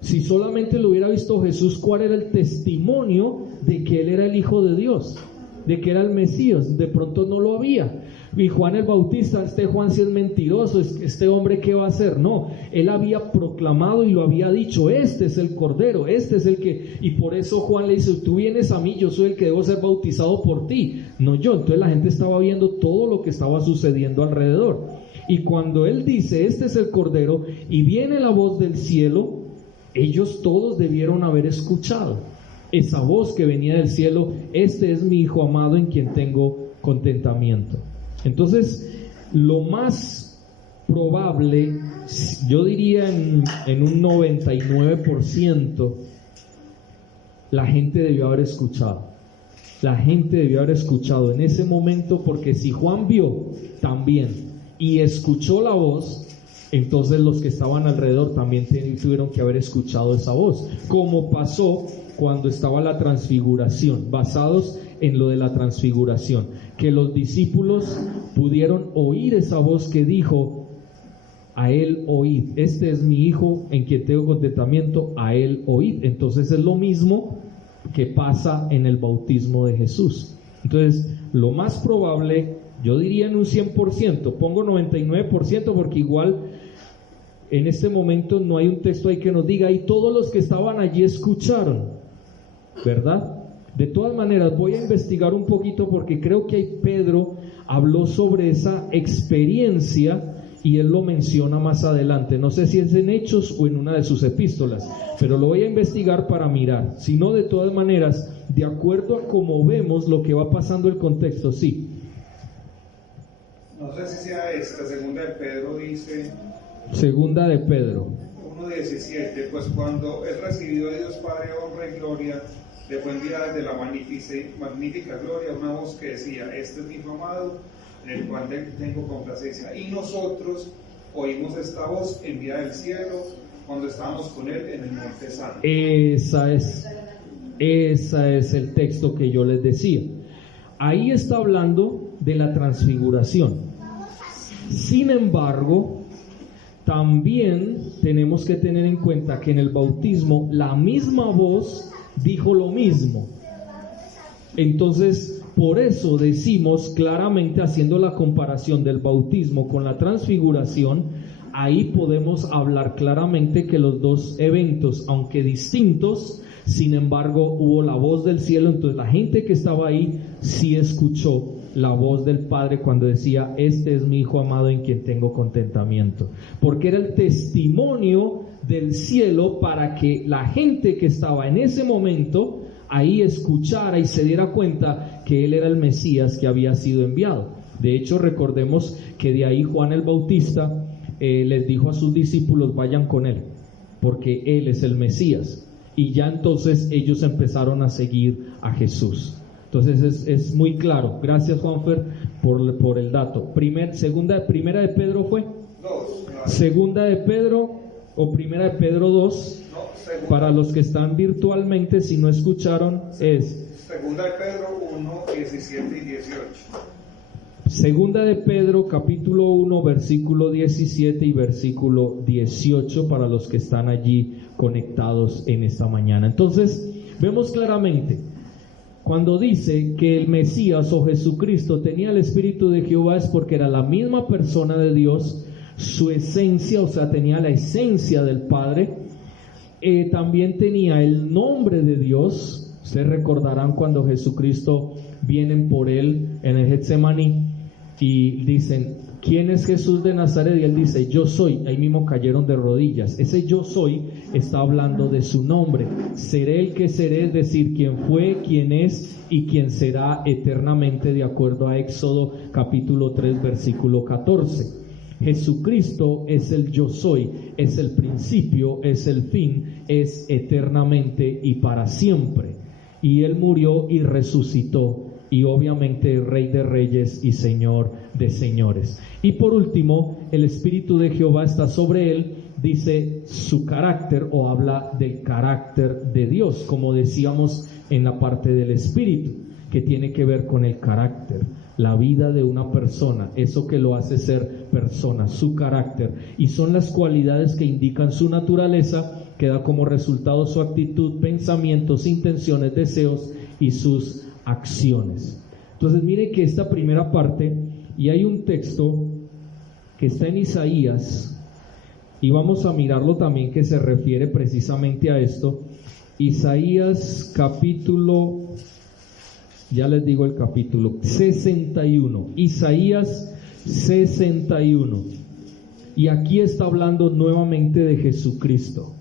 si solamente lo hubiera visto Jesús, ¿cuál era el testimonio de que Él era el Hijo de Dios? De que era el Mesías. De pronto no lo había. Y Juan el Bautista, este Juan sí es mentiroso, este hombre ¿qué va a hacer? No, él había proclamado y lo había dicho, este es el Cordero, este es el que, y por eso Juan le dice, tú vienes a mí, yo soy el que debo ser bautizado por ti, no yo. Entonces la gente estaba viendo todo lo que estaba sucediendo alrededor. Y cuando él dice, este es el Cordero, y viene la voz del cielo, ellos todos debieron haber escuchado esa voz que venía del cielo, este es mi Hijo amado en quien tengo contentamiento. Entonces, lo más probable, yo diría en un 99%, la gente debió haber escuchado. La gente debió haber escuchado en ese momento, porque si Juan vio también y escuchó la voz, entonces los que estaban alrededor también tuvieron que haber escuchado esa voz, como pasó cuando estaba la transfiguración, basados en lo de la transfiguración, que los discípulos pudieron oír esa voz que dijo, a él oíd, este es mi Hijo en quien tengo contentamiento, a él oíd. Entonces es lo mismo que pasa en el bautismo de Jesús. Entonces, lo más probable, yo diría en un 100%, pongo 99% porque igual en este momento no hay un texto ahí que nos diga, y todos los que estaban allí escucharon, ¿verdad? De todas maneras, voy a investigar un poquito porque creo que ahí Pedro habló sobre esa experiencia y él lo menciona más adelante. No sé si es en Hechos o en una de sus epístolas, pero lo voy a investigar para mirar. Si no, de todas maneras, de acuerdo a cómo vemos lo que va pasando el contexto, sí. No sé si sea esta, segunda de Pedro dice... Segunda de Pedro 1:17, pues cuando es recibido de Dios Padre honra y gloria, le fue enviada desde la magnífica gloria una voz que decía, este es mi Hijo amado, en el cual tengo complacencia. Y nosotros oímos esta voz enviada del cielo cuando estábamos con él en el monte santo. Ese es el texto que yo les decía. Ahí está hablando de la transfiguración. Sin embargo, también tenemos que tener en cuenta que en el bautismo la misma voz dijo lo mismo. Entonces, por eso decimos claramente, haciendo la comparación del bautismo con la transfiguración, ahí podemos hablar claramente que los dos eventos, aunque distintos, sin embargo hubo la voz del cielo. Entonces la gente que estaba ahí sí escuchó la voz del Padre cuando decía, este es mi Hijo amado en quien tengo contentamiento, porque era el testimonio del cielo para que la gente que estaba en ese momento ahí escuchara y se diera cuenta que él era el Mesías que había sido enviado. De hecho, recordemos que de ahí Juan el Bautista les dijo a sus discípulos, vayan con él, porque él es el Mesías. Y ya entonces ellos empezaron a seguir a Jesús. Entonces es muy claro. Gracias, Juanfer, por el dato. Primera de Pedro fue. Segunda de Pedro o primera de Pedro 2. Para los que están virtualmente, si no escucharon, es Segunda de Pedro 1, 17 y 18. Segunda de Pedro, capítulo 1, versículo 17 y versículo 18, para los que están allí conectados en esta mañana. Entonces, vemos claramente, cuando dice que el Mesías o Jesucristo tenía el Espíritu de Jehová, es porque era la misma persona de Dios, su esencia, o sea, tenía la esencia del Padre, también tenía el nombre de Dios. Ustedes recordarán cuando Jesucristo vienen por él en el Getsemaní y dicen, ¿quién es Jesús de Nazaret? Y él dice, yo soy. Ahí mismo cayeron de rodillas. Ese yo soy está hablando de su nombre. Seré el que seré, es decir, quién fue, quién es y quién será eternamente, de acuerdo a Éxodo capítulo 3 versículo 14. Jesucristo es el yo soy, es el principio, es el fin, es eternamente y para siempre. Y Él murió y resucitó, y obviamente Rey de Reyes y Señor de Señores. Y por último, el Espíritu de Jehová está sobre Él, dice su carácter, o habla del carácter de Dios, como decíamos en la parte del Espíritu, que tiene que ver con el carácter. La vida de una persona, eso que lo hace ser persona, su carácter, y son las cualidades que indican su naturaleza, que da como resultado su actitud, pensamientos, intenciones, deseos y sus acciones. Entonces mire que esta primera parte, y hay un texto que está en Isaías, y vamos a mirarlo también, que se refiere precisamente a esto. Isaías capítulo, ya les digo el capítulo, 61, Isaías 61, y aquí está hablando nuevamente de Jesucristo.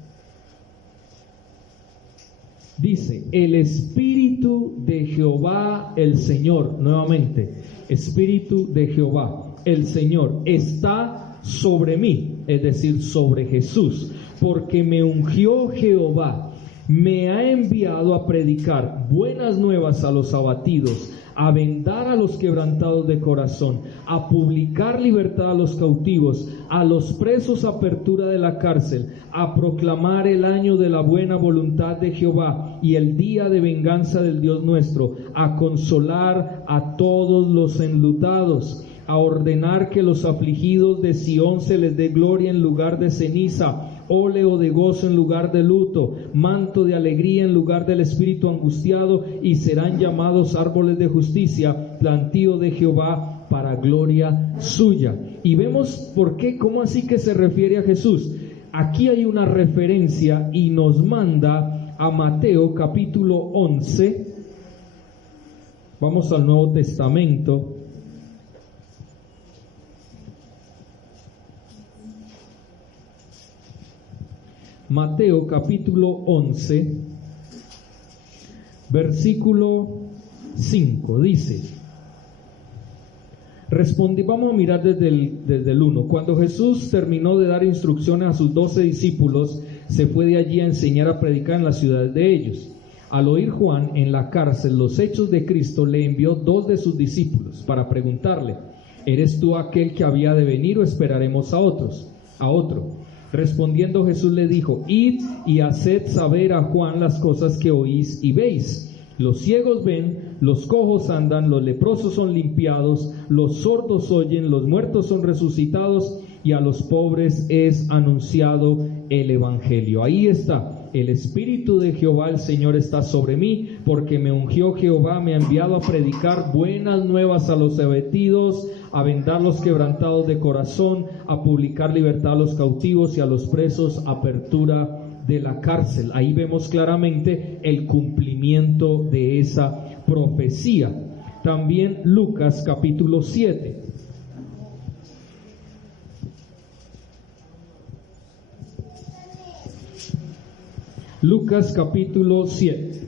Dice, el Espíritu de Jehová el Señor, nuevamente, Espíritu de Jehová el Señor está sobre mí, es decir, sobre Jesús, porque me ungió Jehová, me ha enviado a predicar buenas nuevas a los abatidos, a vendar a los quebrantados de corazón, a publicar libertad a los cautivos, a los presos apertura de la cárcel, a proclamar el año de la buena voluntad de Jehová y el día de venganza del Dios nuestro, a consolar a todos los enlutados, a ordenar que los afligidos de Sión se les dé gloria en lugar de ceniza, óleo de gozo en lugar de luto, manto de alegría en lugar del espíritu angustiado, y serán llamados árboles de justicia, plantío de Jehová para gloria suya. Y vemos por qué, cómo así que se refiere a Jesús. Aquí hay una referencia y nos manda a Mateo capítulo 11. Vamos al Nuevo Testamento. Mateo capítulo 11, versículo 5, dice, vamos a mirar desde el 1. Cuando Jesús terminó de dar instrucciones a sus 12 discípulos, se fue de allí a enseñar, a predicar en las ciudades de ellos. Al oír Juan en la cárcel los hechos de Cristo, le envió 2 de sus discípulos para preguntarle, ¿eres tú aquel que había de venir o esperaremos a otro? Respondiendo Jesús le dijo, id y haced saber a Juan las cosas que oís y veis. Los ciegos ven, los cojos andan, los leprosos son limpiados, los sordos oyen, los muertos son resucitados, y a los pobres es anunciado el Evangelio. Ahí está, el Espíritu de Jehová el Señor está sobre mí, porque me ungió Jehová, me ha enviado a predicar buenas nuevas a los abatidos, a vendar los quebrantados de corazón, a publicar libertad a los cautivos y a los presos apertura de la cárcel. Ahí vemos claramente el cumplimiento de esa profecía. También Lucas capítulo 7. Lucas capítulo 7.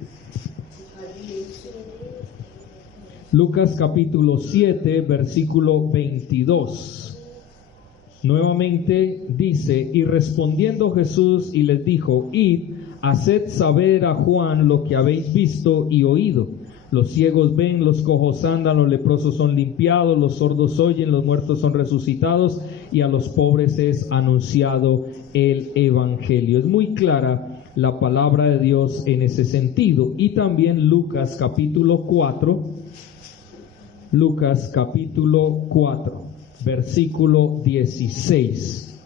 Lucas capítulo 7, versículo 22. Nuevamente dice, y respondiendo Jesús y les dijo, id, haced saber a Juan lo que habéis visto y oído. los ciegos ven, los cojos andan, los leprosos son limpiados, los sordos oyen, los muertos son resucitados y a los pobres es anunciado el Evangelio. Es muy clara la palabra de Dios en ese sentido. Y también Lucas capítulo 4, versículo 16.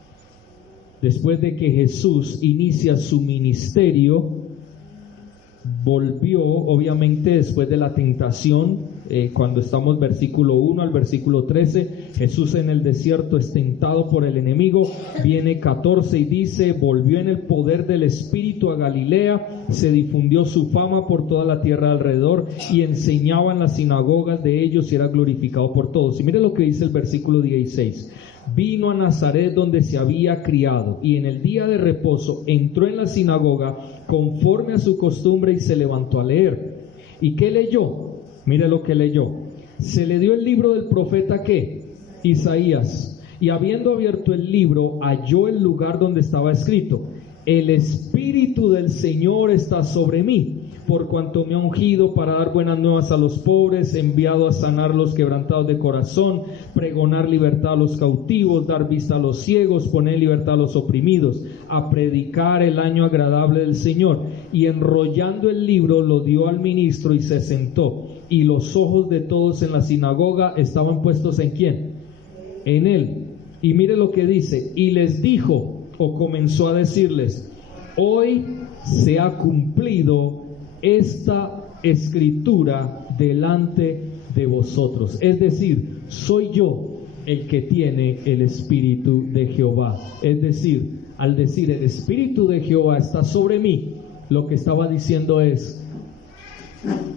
Después de que Jesús inicia su ministerio, volvió, obviamente después de la tentación, cuando estamos versículo 1 al versículo 13, Jesús en el desierto es tentado por el enemigo, viene 14 y dice, volvió en el poder del Espíritu a Galilea, se difundió su fama por toda la tierra alrededor y enseñaba en las sinagogas de ellos y era glorificado por todos. Y mire lo que dice el versículo 16. Vino a Nazaret donde se había criado y en el día de reposo entró en la sinagoga conforme a su costumbre y se levantó a leer. ¿Y qué leyó? Mire lo que leyó. Se le dio el libro del profeta ¿qué? Isaías. Y habiendo abierto el libro, halló el lugar donde estaba escrito: el Espíritu del Señor está sobre mí, por cuanto me ha ungido para dar buenas nuevas a los pobres, enviado a sanar los quebrantados de corazón, pregonar libertad a los cautivos, dar vista a los ciegos, poner en libertad a los oprimidos, a predicar el año agradable del Señor. Y enrollando el libro lo dio al ministro y se sentó. Y los ojos de todos en la sinagoga estaban puestos ¿en quién? En él. Y mire lo que dice, y les dijo, o comenzó a decirles: hoy se ha cumplido esta escritura delante de vosotros. Es decir, soy yo el que tiene el Espíritu de Jehová. Es decir, al decir el Espíritu de Jehová está sobre mí, lo que estaba diciendo es: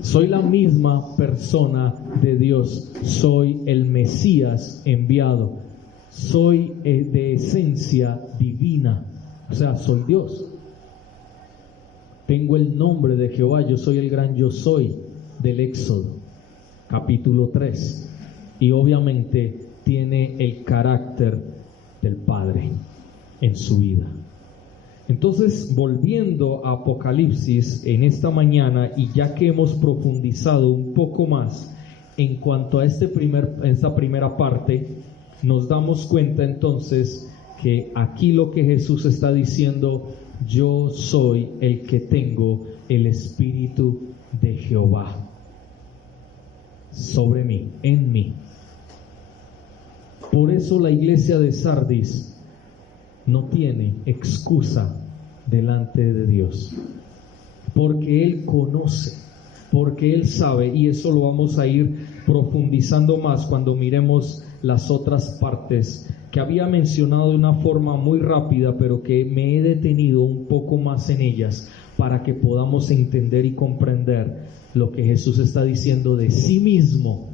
soy la misma persona de Dios, soy el Mesías enviado, soy de esencia divina, o sea, soy Dios. Tengo el nombre de Jehová, yo soy el gran yo soy del Éxodo, capítulo 3. Y obviamente tiene el carácter del Padre en su vida. Entonces, volviendo a Apocalipsis en esta mañana, y ya que hemos profundizado un poco más en cuanto a esta primera parte, nos damos cuenta entonces que aquí lo que Jesús está diciendo: yo soy el que tengo el Espíritu de Jehová sobre mí, en mí. Por eso la iglesia de Sardis no tiene excusa delante de Dios, porque Él conoce, porque Él sabe, y eso lo vamos a ir profundizando más cuando miremos las otras partes que había mencionado de una forma muy rápida, pero que me he detenido un poco más en ellas para que podamos entender y comprender lo que Jesús está diciendo de sí mismo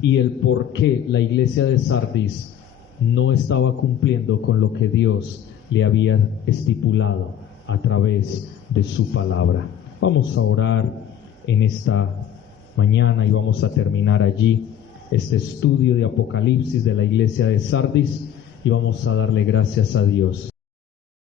y el por qué la iglesia de Sardis no estaba cumpliendo con lo que Dios le había estipulado a través de su palabra. Vamos a orar en esta mañana y vamos a terminar allí este estudio de Apocalipsis de la iglesia de Sardis y vamos a darle gracias a Dios.